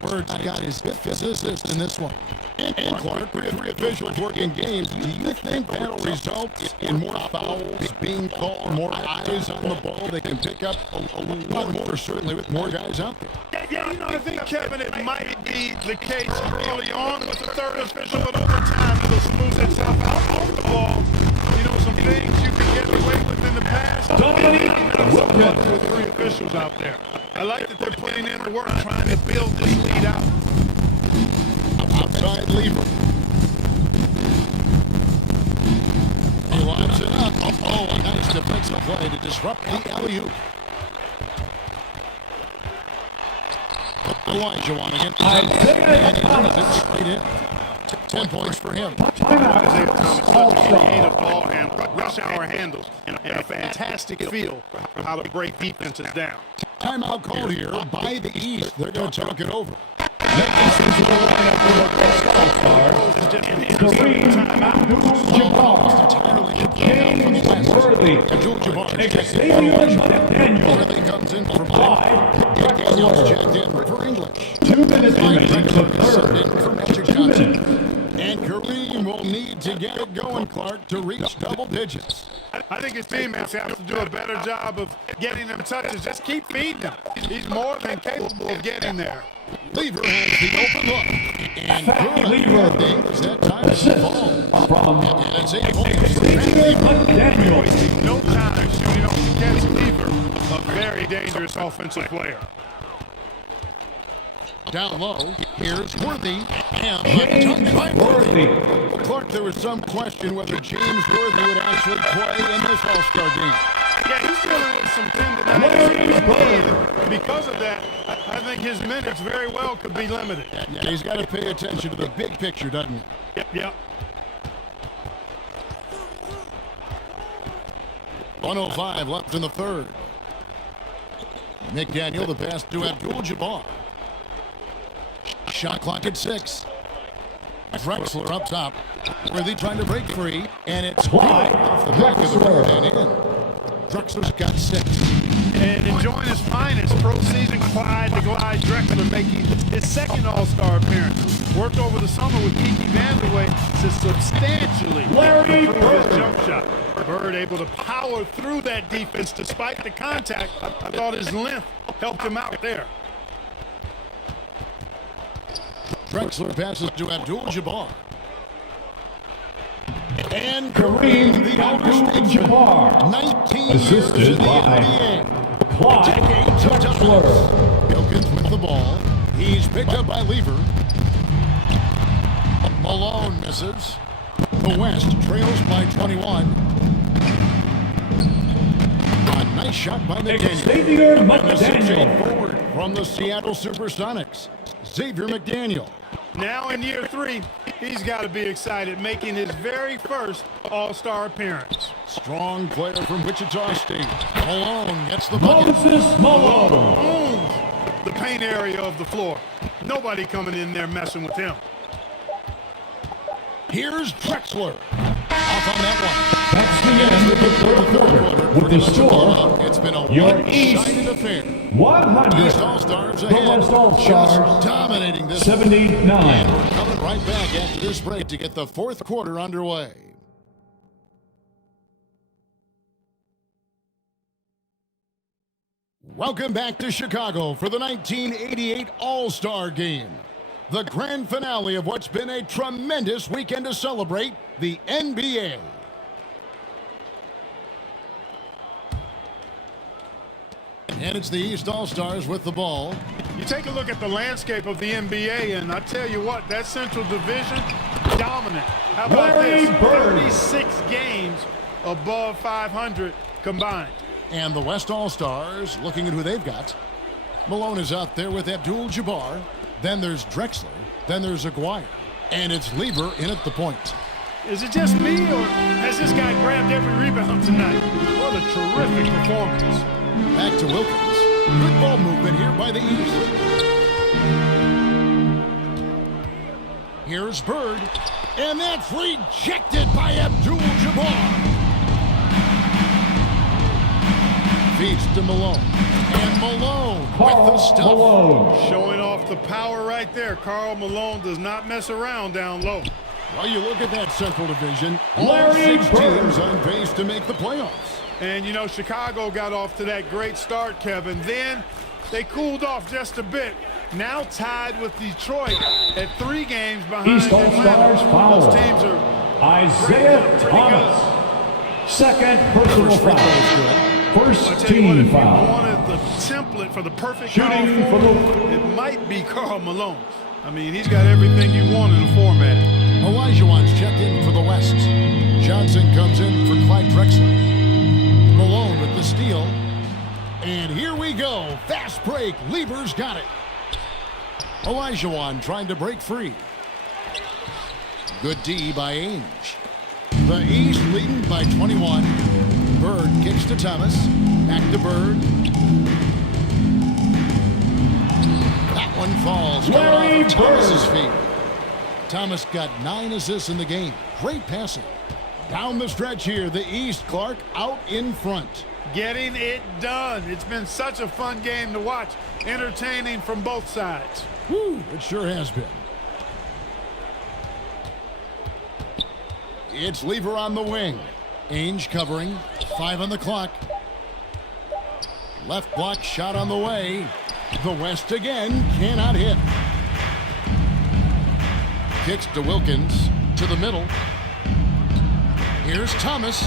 Bird's got his 5th assist in this one. And Clark, three officials working games. Do you think that'll result in more fouls being called, more eyes on the ball? They can pick up a lot more, certainly, with more guys out there. Yeah, I think, Kevin, it might be the case early on with the third official, but over time it'll smooth itself out off the ball. You know, some things you can get away with in the past. Not so much with 3 officials out there. I like that they're putting in the work trying to build this lead out. Outside lever. He lines it up. Oh, a nice defensive play to disrupt the alley-oop. Olajuwon again. And he runs it straight in. 10 points for him. Creative ball handler, rush hour handles, and a fantastic feel for how to break defenses down. Timeout called here by the East. They're going to talk it over. Kareem Abdul-Jabbar, James Worthy, Daniel, Worthy comes in from 5, Daniels checked in for English. 2 minutes remaining to the Sent in third. for Magic 2 Johnson. minutes. And Kareem will need to get it going, Clark, to reach double digits. I think his teammates have to do a better job of getting him touches. Just keep feeding him. He's more than capable of getting there. Lever has the open look. And good Lever. thing is that time to the ball. From And it's 8 points for Lever. Daniel. Wasting no time shooting off against Lever, a very dangerous offensive player. Down low, here's Worthy. And the touch by Worthy. Worthy. Clark, there was some question whether James Worthy would actually play in this All-Star game. Yeah, he's dealing with some tendonitis. And because of that, I think his minutes very well could be limited. Yeah, he's got to pay attention to the big picture, doesn't he? Yep. 1:05 left in the third. McDaniel, the pass to Abdul-Jabbar. Shot clock at 6. Drexler up top. Worthy trying to break free, and it's wide off the back of the board and in. Drexler's got 6. And enjoying his finest pro season, Clyde the Glide Drexler making his second All-Star appearance. Worked over the summer with Kiki Vandeweghe to substantially Larry improve Bird. his jump shot. Bird able to power through that defense despite the contact. I thought his length helped him out there. Drexler passes to Abdul-Jabbar. And Kareem the overstatement. Abdul-Jabbar. 19 Assisted years in the by NBA. Clyde Decades of Drexler. dominance. Wilkins with the ball. He's picked up by Lever. Malone misses. The West trails by 21. A nice shot by McDaniel. Xavier And a 6-8 McDaniel. forward from the Seattle Supersonics. Xavier McDaniel. Now in year 3, he's got to be excited, making his very first All-Star appearance. Strong player from Wichita State. Malone gets the bucket. Moses Malone. Owns the paint area of the floor. Nobody coming in there messing with him. Here's Drexler. Off on that That's the end of the third quarter. With the score, It's been a your one-sided East affair. 100. East All-Stars The ahead. West All-Stars Just dominating this. 79. And we're coming right back after this break to get the fourth quarter underway. Welcome back to Chicago for the 1988 All-Star Game. The grand finale of what's been a tremendous weekend to celebrate the NBA. And it's the East All-Stars with the ball. You take a look at the landscape of the NBA, and I tell you what, that Central Division, dominant. How about Larry this? Bird. 36 games above 500 combined. And the West All-Stars, looking at who they've got. Malone is out there with Abdul-Jabbar. Then there's Drexler. Then there's Aguirre. And it's Lever in at the point. Is it just me, or has this guy grabbed every rebound tonight? What a terrific performance. Back to Wilkins. Good ball movement here by the East. Here's Bird. And that's rejected by Abdul-Jabbar. Feeds to Malone. And Malone with the Karl stuff. Malone. Showing off the power right there. Karl Malone does not mess around down low. Well, you look at that Central Division. All Larry 6 Bird. teams on pace to make the playoffs. And, you know, Chicago got off to that great start, Kevin. Then they cooled off just a bit. Now tied with Detroit at 3 games behind East All-Stars Atlanta. foul. Those teams are Isaiah pretty Thomas. Second personal Free throw is foul. good. First I tell you what, team if you foul. wanted the template for the perfect Shooting power for forward, it might be Karl Malone. I mean, he's got everything you want in a format. Olajuwon's checked in for the West. Johnson comes in for Clyde Drexler. Malone with the steal. And here we go. Fast break. Lever's got it. Olajuwon trying to break free. Good D by Ainge. The East leading by 21. Bird kicks to Thomas. Back to Bird. That one falls. Coming Larry off of Thomas's Bird. feet. Thomas got 9 assists in the game. Great passing. Down the stretch here, the East, Clark out in front. Getting it done. It's been such a fun game to watch. Entertaining from both sides. Whew, it sure has been. It's Lever on the wing. Ainge covering. 5 on the clock. Left block shot on the way. The West again cannot hit. Kicks to Wilkins to the middle. Here's Thomas.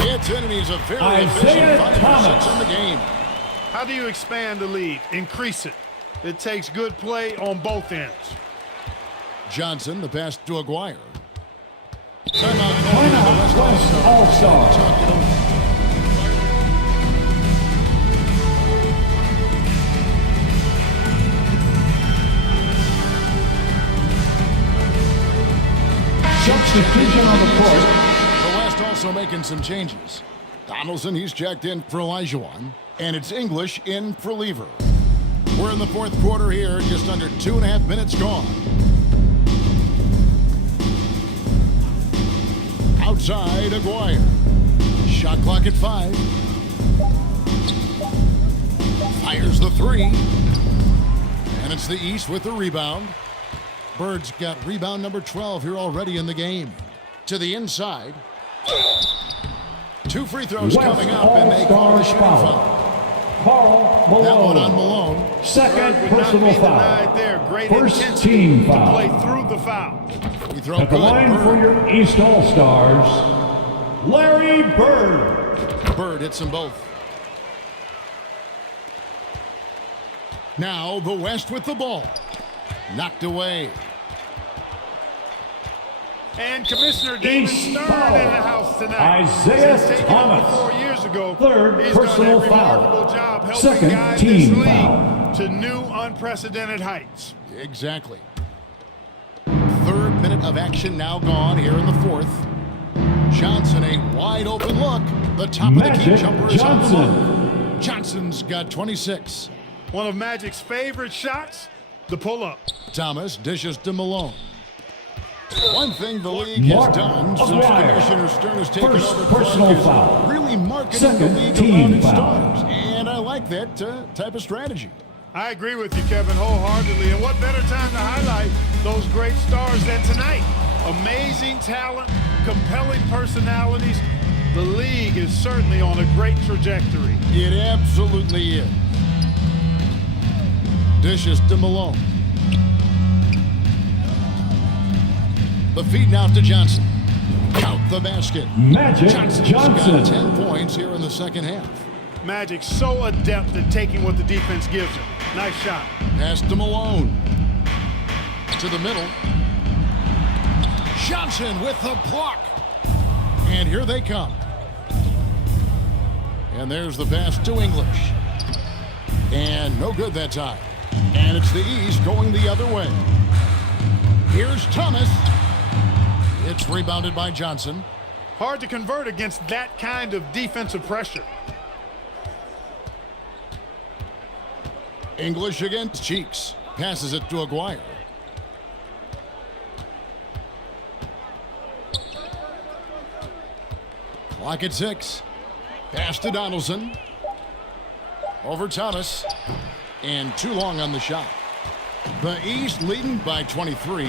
It's in, and he's a very Isaiah efficient 5 for 6 Thomas. in the game. How do you expand the lead? Increase it. It takes good play on both ends. Johnson, the pass to Aguirre. Timeout called Timeout, by the West West All-Star. Talk it over. Substitution on the court. The West also making some changes. Donaldson, he's checked in for Olajuwon. And it's English in for Lever. We're in the fourth quarter here, just under 2.5 minutes gone. Outside, Aguirre. Shot clock at 5. Fires the 3. And it's the East with the rebound. Bird's got rebound number 12 here already in the game. To the inside. 2 free throws West coming up, and they call the shooting All-Star foul. Karl That one on Malone. Malone. Second Would not personal be foul. denied there. Great First intensity team to foul. play through the foul. Free throw At the good. line Bird. for your East All-Stars, Larry Bird. Bird hits them both. Now the West with the ball. Knocked away. And Commissioner David East Stern foul. in the house tonight. Isaiah Since taking Thomas. over 4 years ago, Third he's done personal a foul. remarkable job helping Second guide team this league foul. to new unprecedented heights. Exactly. Third minute of action now gone here in the fourth. Johnson, a wide open look. The top of the key Magic jumper is on the Johnson. mark. Johnson's got 26. One of Magic's favorite shots, the pull-up. Thomas dishes to Malone. One thing the league Mark has done since Aguirre. Commissioner Stern has taken First over personal is foul. really marketing Second the league team around its foul. stars. And I like that type of strategy. I agree with you, Kevin, wholeheartedly. And what better time to highlight those great stars than tonight? Amazing talent, compelling personalities. The league is certainly on a great trajectory. It absolutely is. Dishes to Malone. The feed now to Johnson. Count the basket. Magic Johnson's Johnson. got 10 points here in the second half. Magic so adept at taking what the defense gives him. Nice shot. Pass to Malone. To the middle. Johnson with the block. And here they come. And there's the pass to English. And no good that time. And it's the East going the other way. Here's Thomas. It's rebounded by Johnson. Hard to convert against that kind of defensive pressure. English against Cheeks. Passes it to Aguirre. Clock at 6. Pass to Donaldson. Over Thomas. And too long on the shot. The East leading by 23.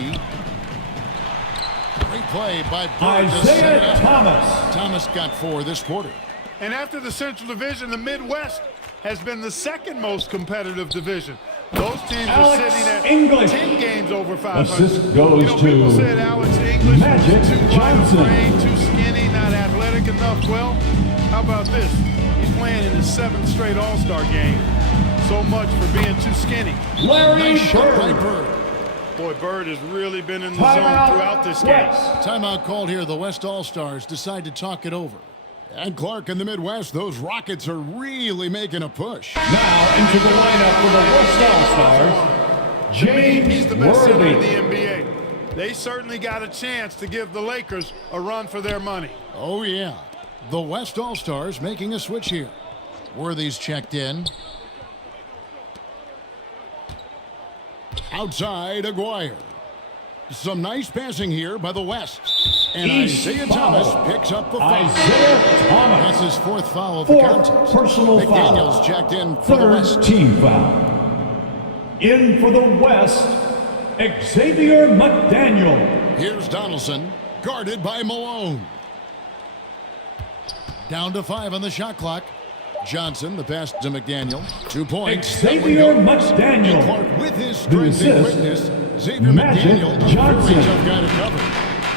Great play by Bird to set it Isaiah up. Thomas. Thomas got 4 this quarter. And after the Central Division, the Midwest has been the second most competitive division. Those teams Alex are sitting at English. 10 games over 500. Assist goes people to said Alex English Magic too light Johnson. of frame, too skinny, not athletic enough. Well, how about this? He's playing in his 7th straight All-Star game. So much for being too skinny. Larry Nice shot by Bird. Bird. Boy, Bird has really been in the Timeout, zone throughout this game. West. Timeout called here. The West All-Stars decide to talk it over. And Clark in the Midwest, those Rockets are really making a push. Now into the lineup for the West All-Stars, To me, he's James the best center in the Worthy. NBA. They certainly got a chance to give the Lakers a run for their money. Oh, yeah. The West All-Stars making a switch here. Worthy's checked in. Outside, Aguirre. Some nice passing here by the West. And East Isaiah foul. Thomas picks up the foul. Isaiah That's Thomas. his 4th foul of the Fourth contest. personal McDaniels foul. checked in for the Third West. team foul. In for the West, Xavier McDaniel. Here's Donaldson, guarded by Malone. Down to 5 on the shot clock. Johnson, the pass to McDaniel. 2 points. Xavier And McDaniel. Clark with his The strength and assist, quickness. Xavier Magic McDaniel, a Johnson. very tough guy to cover.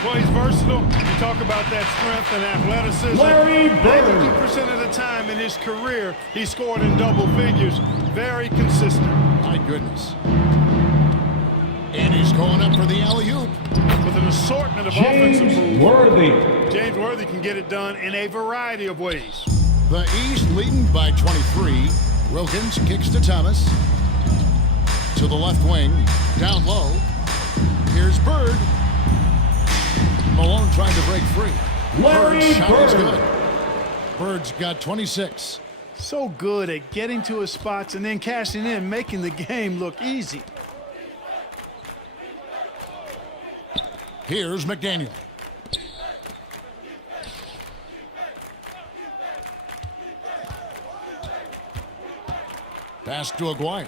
Well, he's versatile. You talk about that strength and athleticism. Larry Bird. 92% of the time in his career, he scored in double figures. Very consistent. My goodness. And he's going up for the alley-oop. With an assortment of offensive James moves, Worthy. James Worthy can get it done in a variety of ways. The East leading by 23. Wilkins kicks to Thomas. To the left wing. Down low. Here's Bird. Malone trying to break free. Larry Bird's shot is Bird. good. Bird's got 26. So good at getting to his spots and then cashing in, making the game look easy. Here's McDaniel. Pass to Aguirre.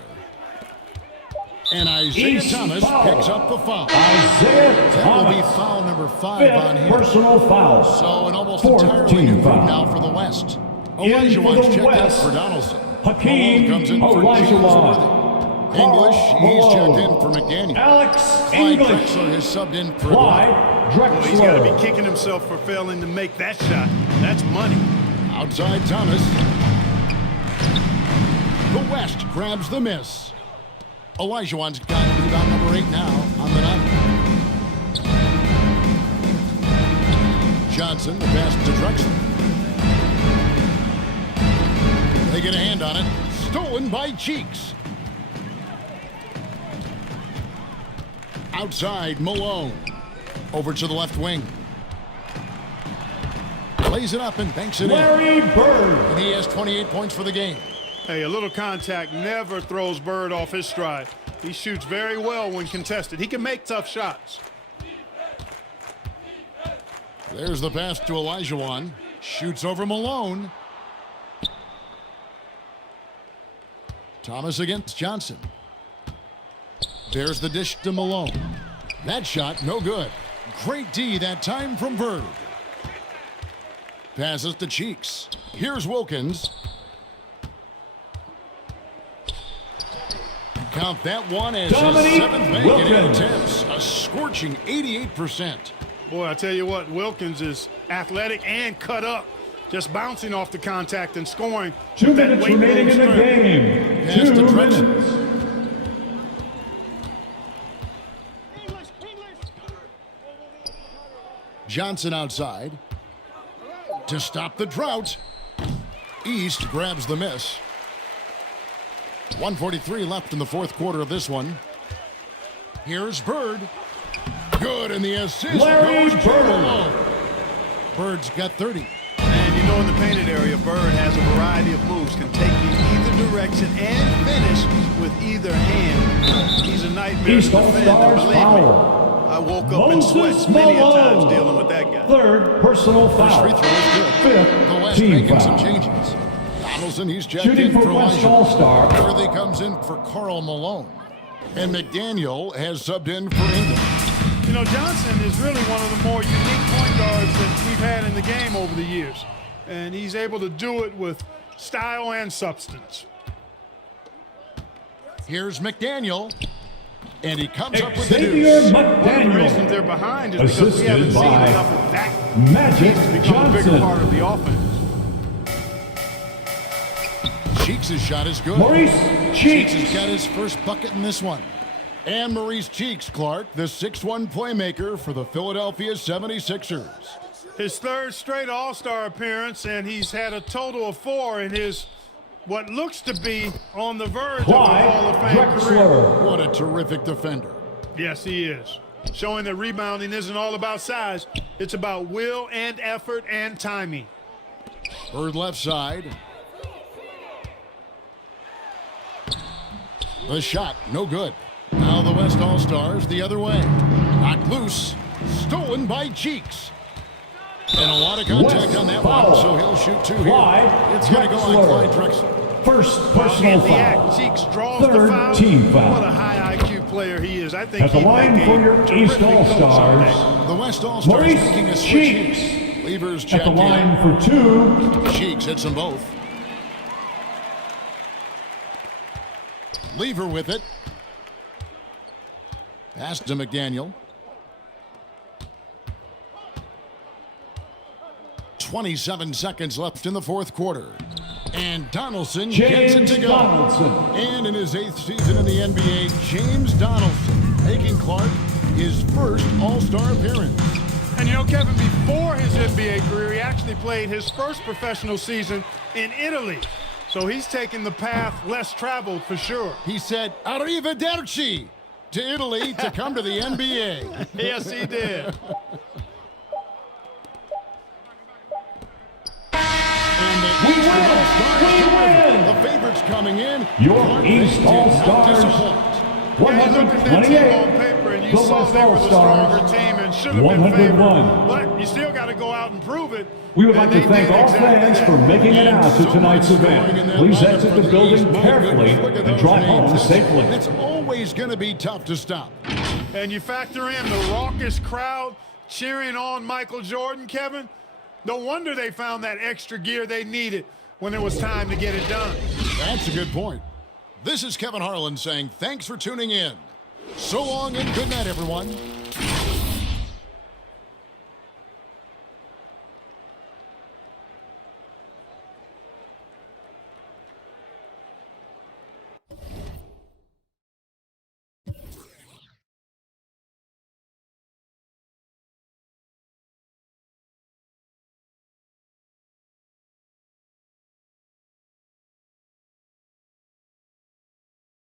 And Isaiah East Thomas foul. picks up the foul. Isaiah That will be Thomas. foul number 5 on Fifth him. personal foul. So an almost Fourth entirely team new move foul. now for the West. In for Olajuwon's the checked out West, for Donaldson. Hakeen Malone comes in for James Olajuwon. Worthy. English, he's checked Malone. in for McDaniel. Alex Clyde English. Drexler has subbed in for Clyde Well, he's got to Drexler. be kicking himself for failing to make that shot. That's money. outside Thomas. The West grabs the miss. Olajuwon's got rebound number 8 now on the night. Johnson, the pass to Drexler. They get a hand on it. Stolen by Cheeks. Outside, Malone. Over to the left wing. Lays it up and banks it Larry Bird. in. And he has 28 points for the game. Hey, a little contact never throws Bird off his stride. He shoots very well when contested. He can make tough shots. There's the pass to Olajuwon. Shoots over Malone. Thomas against Johnson. There's the dish to Malone. That shot, no good. Great D that time from Bird. Passes to Cheeks. Here's Wilkins. Count that one as Dominique his 7th make in 8 Wilkins. attempts. A scorching 88%. Boy, I tell you what, Wilkins is athletic and cut up. Just bouncing off the contact and scoring. 2 with that minutes weight remaining in the room strength. game. Pass to 2 Drexler. minutes. Johnson outside to stop the drought. East grabs the miss. 1:43 left in the fourth quarter of this one. Here's Bird. Good, and the assist Larry goes to Bird. Malone. Bird's got 30. And you know, in the painted area, Bird has a variety of moves, can take you either direction and finish with either hand. He's a nightmare East to defend, and All-Stars believe me, foul. I woke up in Moses sweats many a times Malone. dealing with that guy. Third personal First free foul. throw is good. Fifth The West team making some foul. changes. Donaldson, he's checked Shooting in for for West Elijah. All-Star. Worthy comes in for Karl Malone. And McDaniel has subbed in for English. You know, Johnson is really one of the more unique point guards that we've had in the game over the years. And he's able to do it with style and substance. Here's McDaniel. And he comes up with the Xavier deuce. One of the reasons McDaniel. they're behind is because we haven't Assisted seen by enough of that Magic to become a bigger part Johnson. of the offense. Cheeks' shot is good. Maurice Cheeks Cheeks. has got his first bucket in this one. And Maurice Cheeks, Clark, the 6'1 playmaker for the Philadelphia 76ers. His third straight All-Star appearance, and he's had a total of 4 in his what looks to be on the verge of a Hall of Clyde Fame career. Drexler. What a terrific defender. Yes, he is. Showing that rebounding isn't all about size. It's about will and effort and timing. Bird left side. The shot, no good. Now the West All-Stars the other way. Knocked loose. Stolen by Cheeks. And a lot of contact West on that foul. one, so he'll shoot 2 here. Clyde It's going to go on Drexler. Clyde Drexler. First While personal in the act, foul. Cheeks draws the Third foul. team foul. What a high IQ player he is. I think At the he'd line make for a your terrific East coach someday. All-Stars. The West All-Stars Maurice making a switch Cheeks. here. Levers At checked the line in. for 2. Cheeks hits them both. Lever with it. Pass to McDaniel. 27 seconds left in the fourth quarter. And Donaldson gets it James to go. Donaldson. And in his 8th season in the NBA, James Donaldson making Clark his first All-Star appearance. And you know, Kevin, before his NBA career, he actually played his first professional season in Italy. So he's taken the path less traveled for sure. He said, "Arrivederci" to Italy to come to the NBA. Yes, he did. And the We Eastern win! All-Stars We deliver. win! The favorites coming in. Your Clark, East they did not All-Stars. disappoint. Yeah, you look at that team on 128. paper and you The saw West they were the All-Stars. stronger team and should have been 101. favored. But you still got to go out and prove it. We would And like to they thank did all exactly fans that. for making it And out to so tonight's much scoring in event. that Please lineup exit for the the building East. My carefully goodness, look at and those drive names. home safely. It's always going to be tough to stop. And you factor in the raucous crowd cheering on Michael Jordan, Kevin. No wonder they found that extra gear they needed when it was time to get it done. That's a good point. This is Kevin Harlan saying thanks for tuning in. So long and good night, everyone.